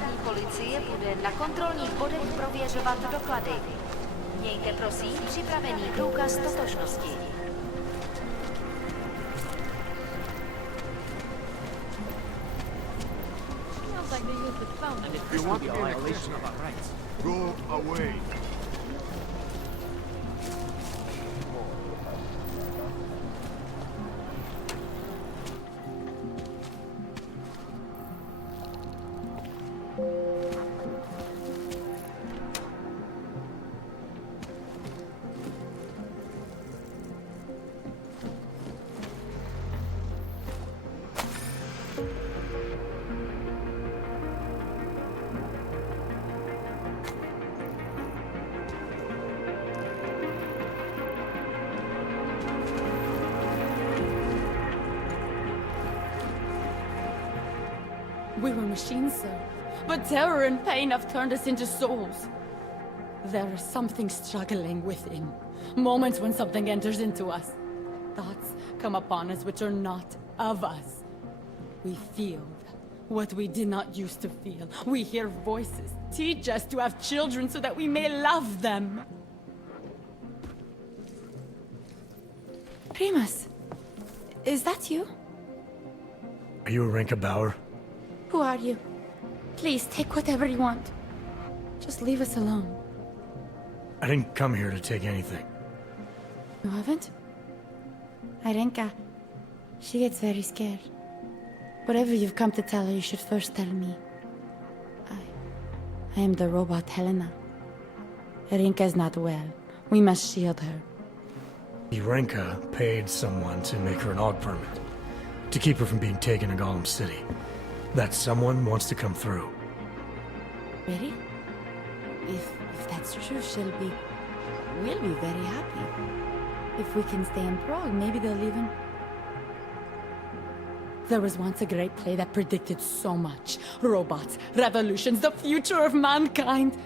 státní policie bude na kontrolních bodech prověřovat doklady. Mějte prosím připravený průkaz totožnosti. If you want a violation of our rights, go away. We were machines, sir. But terror and pain have turned us into souls. There is something struggling within. Moments when something enters into us. Thoughts come upon us which are not of us. We feel what we did not used to feel. We hear voices. Teach us to have children so that we may love them. Primus, is that you? Are you Arinka Bauer? Who are you? Please, take whatever you want. Just leave us alone. I didn't come here to take anything. You haven't? Arenka, she gets very scared. Whatever you've come to tell her, you should first tell me. I am the robot Helena. Arenka is not well. We must shield her. Arinka paid someone to make her an AUG permit. To keep her from being taken to Gollum City. That someone wants to come through. Really? If that's true, we'll be very happy. If we can stay in Prague, maybe they'll even... There was once a great play that predicted so much. Robots, revolutions, the future of mankind.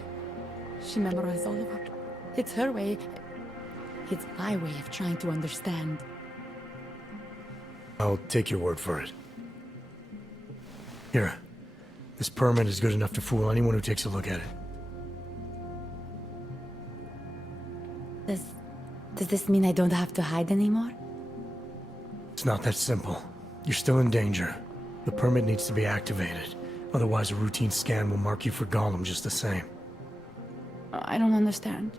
She memorized all of it. It's her way. It's my way of trying to understand. I'll take your word for it. Here. This permit is good enough to fool anyone who takes a look at it. Does this mean I don't have to hide anymore? It's not that simple. You're still in danger. The permit needs to be activated. Otherwise, a routine scan will mark you for Gollum just the same. I don't understand.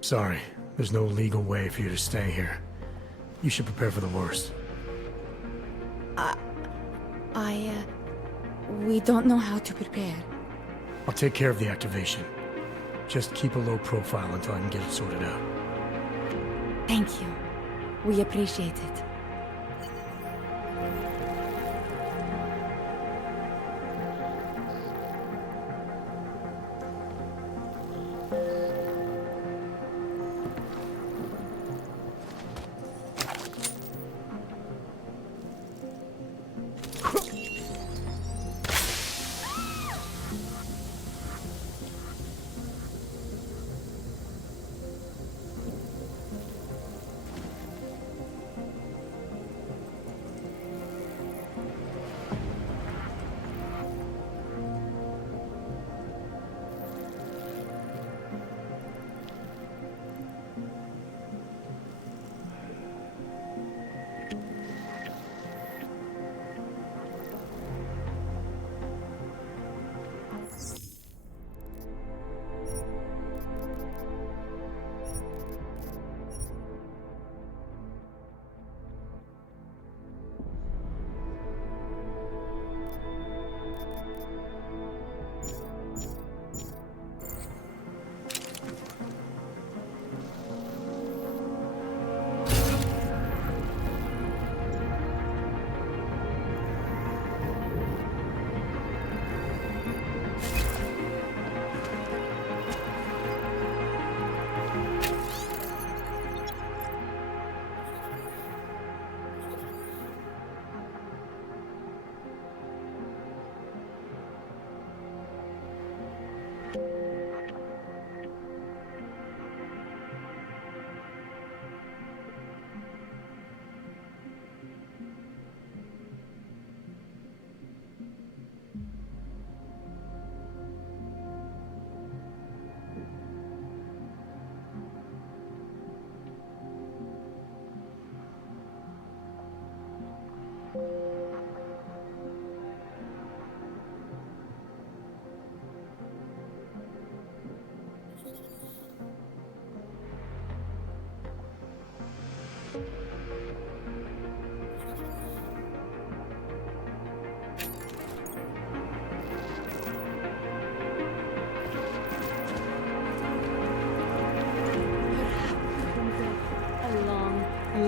Sorry. There's no legal way for you to stay here. You should prepare for the worst. We don't know how to prepare. I'll take care of the activation. Just keep a low profile until I can get it sorted out. Thank you. We appreciate it.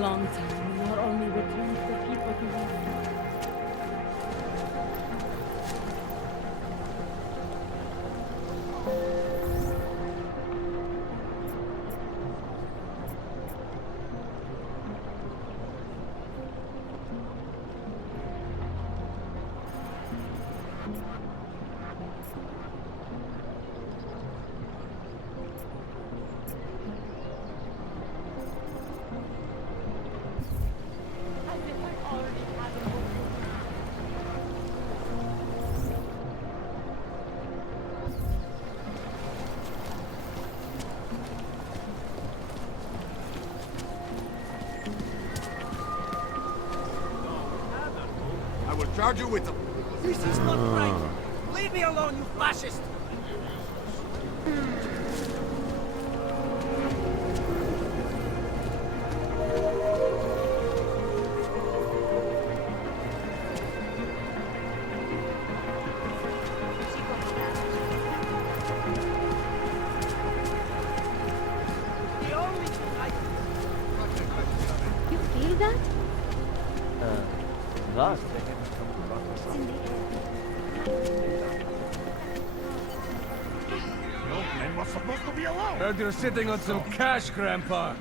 long time, we are only returning to the people who love you. As if I already had a hope. I will charge you with them. This is not right! Leave me alone, you fascist! The only thing I You feel that? Was? It's in the air. And was supposed to be alone. Heard you're sitting on some cash, Grandpa.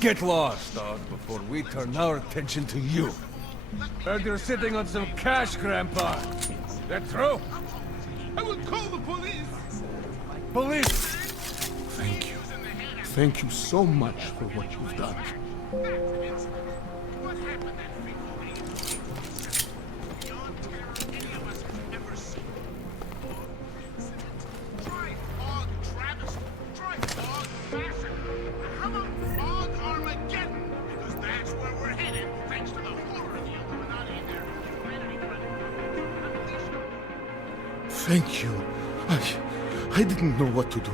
Get lost, dog, before we turn our attention to you. Heard you're sitting on some cash, Grandpa. That true? I will call the police. Police! Thank you. Thank you so much for what you've done. What happened that frequently? Beyond terror any of us have ever seen. Try Fog Travis. Try Fog Fashion. How about Fog Armageddon? Because that's where we're headed, thanks to the horror of the Illuminati and their humanity credit. Thank you. I didn't know what to do.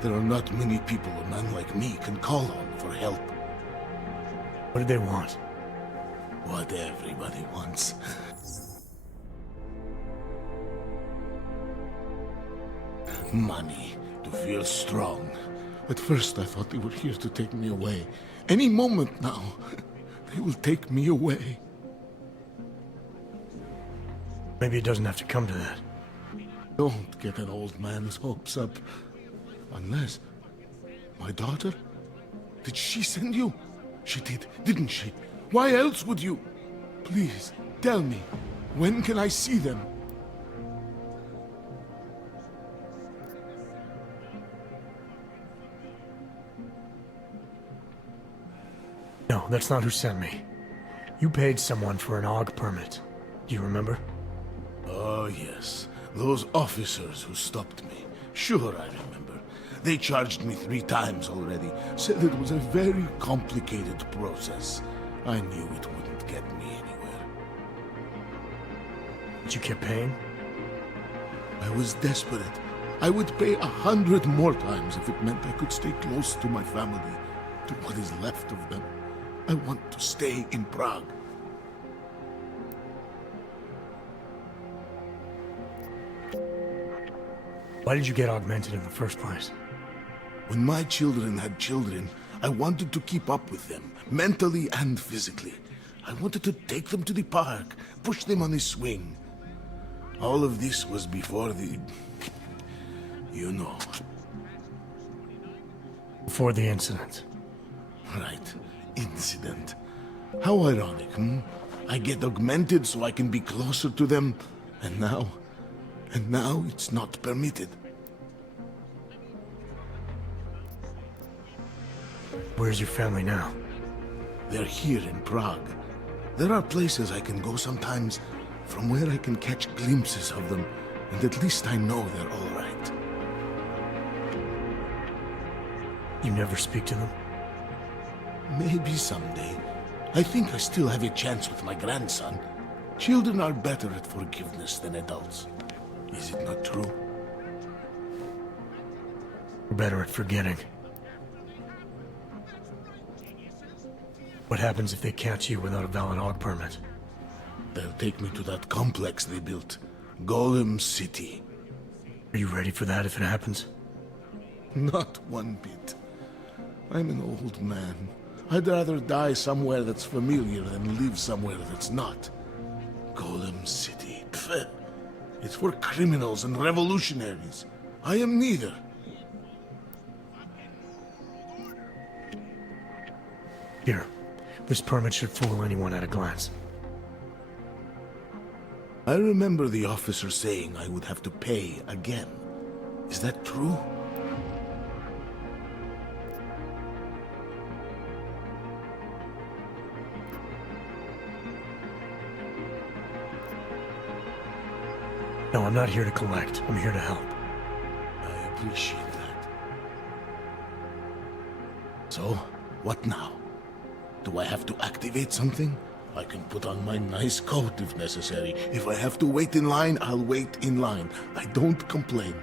There are not many people a man like me can call on for help. What did they want? What everybody wants. Money, to feel strong. At first I thought they were here to take me away. Any moment now, they will take me away. Maybe it doesn't have to come to that. Don't get an old man's hopes up. Unless... my daughter? Did she send you? She did, didn't she? Why else would you? Please, tell me. When can I see them? No, that's not who sent me. You paid someone for an AUG permit. Do you remember? Oh, yes. Those officers who stopped me. Sure, I remember. They charged me 3 times already. Said it was a very complicated process. I knew it wouldn't get me anywhere. But you kept paying? I was desperate. I would pay 100 more times if it meant I could stay close to my family, to what is left of them. I want to stay in Prague. Why did you get augmented in the first place? When my children had children, I wanted to keep up with them, mentally and physically. I wanted to take them to the park, push them on a swing. All of this was before the... you know. Before the incident. Right. Incident. How ironic, hmm? I get augmented so I can be closer to them, and now it's not permitted. Where's your family now? They're here in Prague. There are places I can go sometimes from where I can catch glimpses of them, and at least I know they're all right. You never speak to them? Maybe someday. I think I still have a chance with my grandson. Children are better at forgiveness than adults. Is it not true? You're better at forgetting. What happens if they catch you without a valid AUG permit? They'll take me to that complex they built. Golem City. Are you ready for that if it happens? Not one bit. I'm an old man. I'd rather die somewhere that's familiar than live somewhere that's not. Golem City. Pfft. It's for criminals and revolutionaries. I am neither. Here, this permit should fool anyone at a glance. I remember the officer saying I would have to pay again. Is that true? No, I'm not here to collect. I'm here to help. I appreciate that. So, what now? Do I have to activate something? I can put on my nice coat if necessary. If I have to wait in line, I'll wait in line. I don't complain.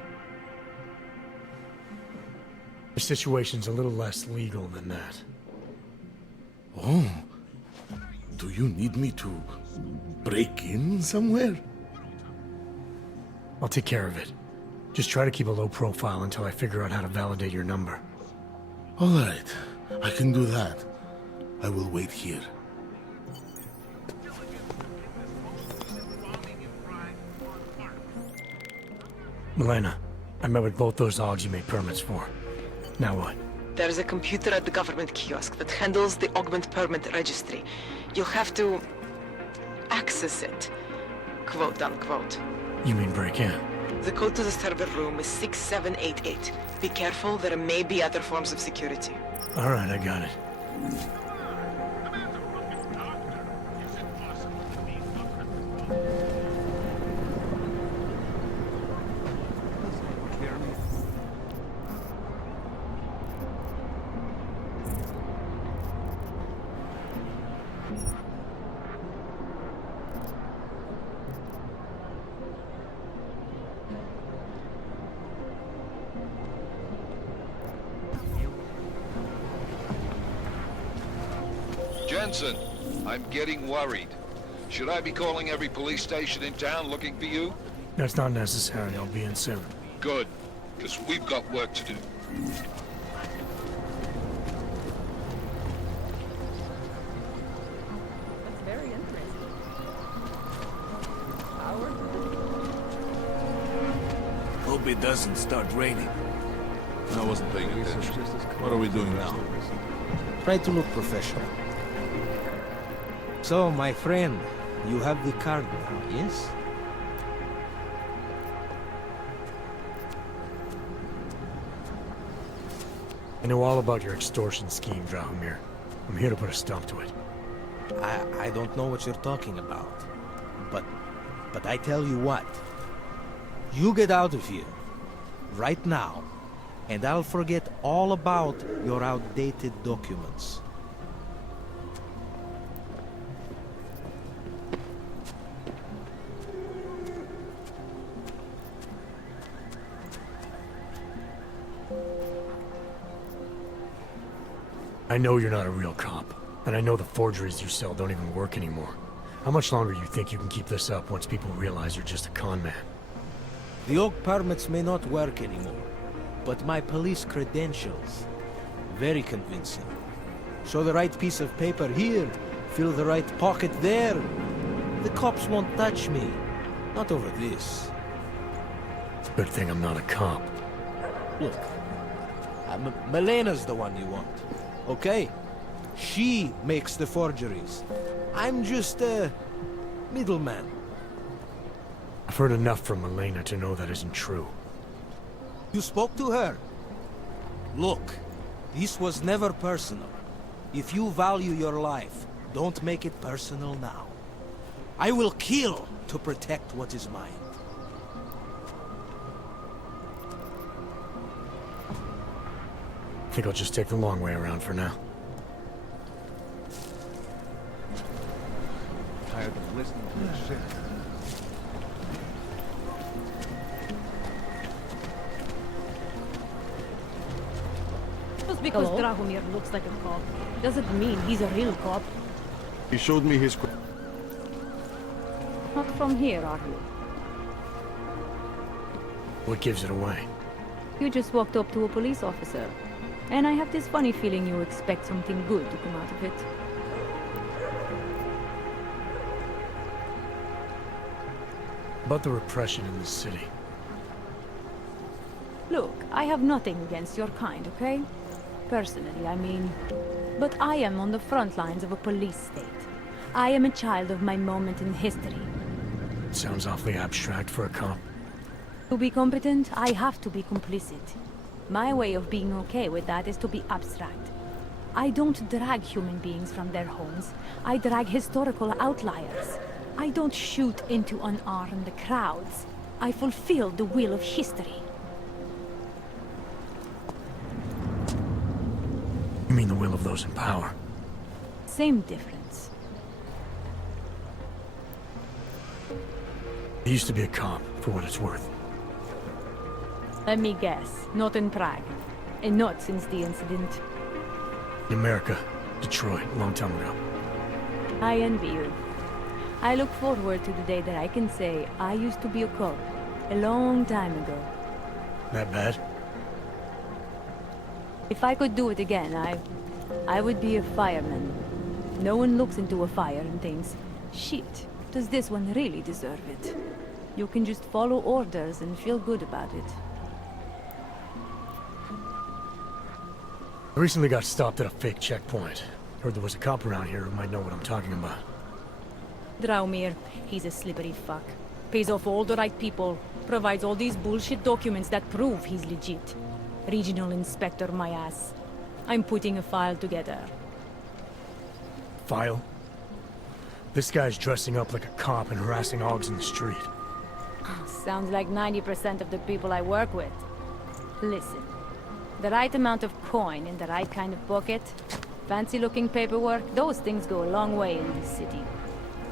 The situation's a little less legal than that. Oh. Do you need me to break in somewhere? I'll take care of it. Just try to keep a low profile until I figure out how to validate your number. All right. I can do that. I will wait here. Milena, I met with both those Augs you made permits for. Now what? There's a computer at the government kiosk that handles the augment permit registry. You'll have to access it, quote unquote. You mean break in? The code to the server room is 6788. Be careful, there may be other forms of security. Alright, I got it. Jensen, I'm getting worried. Should I be calling every police station in town looking for you? That's not necessary. I'll be in soon. Good, because we've got work to do. That's very interesting. Hope it doesn't start raining. I wasn't paying attention. What are we doing now? Try to look professional. So, my friend, you have the card now, yes? I know all about your extortion scheme, Drahomir. I'm here to put a stop to it. I don't know what you're talking about. But I tell you what. You get out of here. Right now. And I'll forget all about your outdated documents. I know you're not a real cop, and I know the forgeries you sell don't even work anymore. How much longer you think you can keep this up once people realize you're just a con man? The oak permits may not work anymore, but my police credentials, very convincing. Show the right piece of paper here, fill the right pocket there. The cops won't touch me. Not over this. Good thing I'm not a cop. Look, Melena's the one you want, okay? She makes the forgeries. I'm just a middleman. I've heard enough from Elena to know that isn't true. You spoke to her? Look, this was never personal. If you value your life, don't make it personal now. I will kill to protect what is mine. I think I'll just take the long way around for now. Tired of listening to this shit. Just because Drahomir looks like a cop doesn't mean he's a real cop. He showed me his... Not from here, are you? What gives it away? You just walked up to a police officer. And I have this funny feeling you expect something good to come out of it. About the repression in this city. Look, I have nothing against your kind, okay? Personally, I mean. But I am on the front lines of a police state. I am a child of my moment in history. Sounds awfully abstract for a cop. To be competent, I have to be complicit. My way of being okay with that is to be abstract. I don't drag human beings from their homes. I drag historical outliers. I don't shoot into unarmed crowds. I fulfill the will of history. You mean the will of those in power? Same difference. I used to be a cop, for what it's worth. Let me guess, not in Prague. And not since the incident. In America, Detroit, a long time ago. I envy you. I look forward to the day that I can say I used to be a cop. A long time ago. That bad? If I could do it again, I would be a fireman. No one looks into a fire and thinks, shit, does this one really deserve it? You can just follow orders and feel good about it. I recently got stopped at a fake checkpoint. Heard there was a cop around here who might know what I'm talking about. Draumir, he's a slippery fuck. Pays off all the right people. Provides all these bullshit documents that prove he's legit. Regional inspector, my ass. I'm putting a file together. File? This guy's dressing up like a cop and harassing hogs in the street. Sounds like 90% of the people I work with. Listen. The right amount of coin in the right kind of pocket, fancy-looking paperwork, those things go a long way in this city.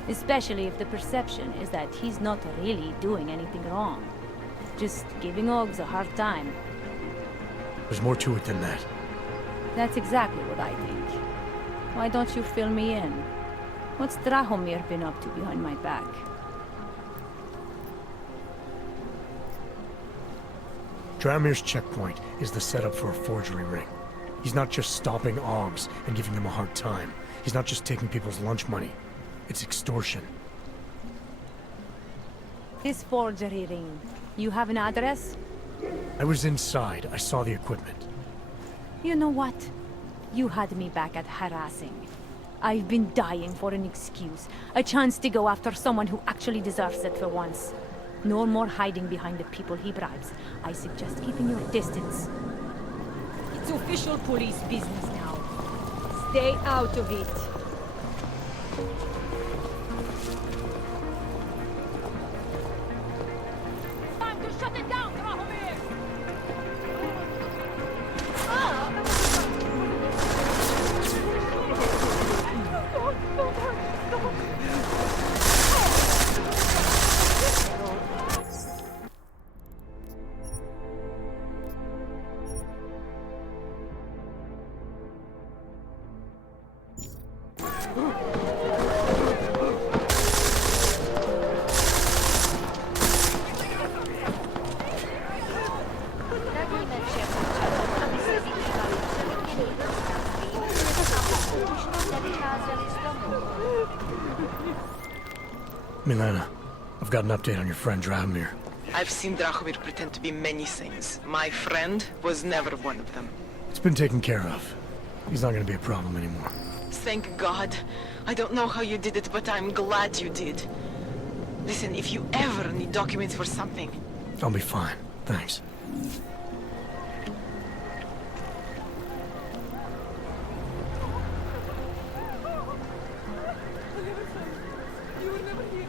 Especially if the perception is that he's not really doing anything wrong. Just giving Ogs a hard time. There's more to it than that. That's exactly what I think. Why don't you fill me in? What's Drahomir been up to behind my back? Dramir's checkpoint is the setup for a forgery ring. He's not just stopping Ogs and giving them a hard time. He's not just taking people's lunch money. It's extortion. This forgery ring. You have an address? I was inside. I saw the equipment. You know what? You had me back at harassing. I've been dying for an excuse. A chance to go after someone who actually deserves it for once. No more hiding behind the people he bribes. I suggest keeping your distance. It's official police business now. Stay out of it. Time to shut it down, Drahomir! Radíme všem, aby se vyhýbali převidněným prostranstvím a pokud už nevycházeli z domu. Milena, I've got an update on your friend Drahomir. I've seen Drahomir pretend to be many things. My friend was never one of them. It's been taken care of. He's not gonna be a problem anymore. Thank God. I don't know how you did it, but I'm glad you did. Listen, if you ever need documents for something... I'll be fine. Thanks. You were never here.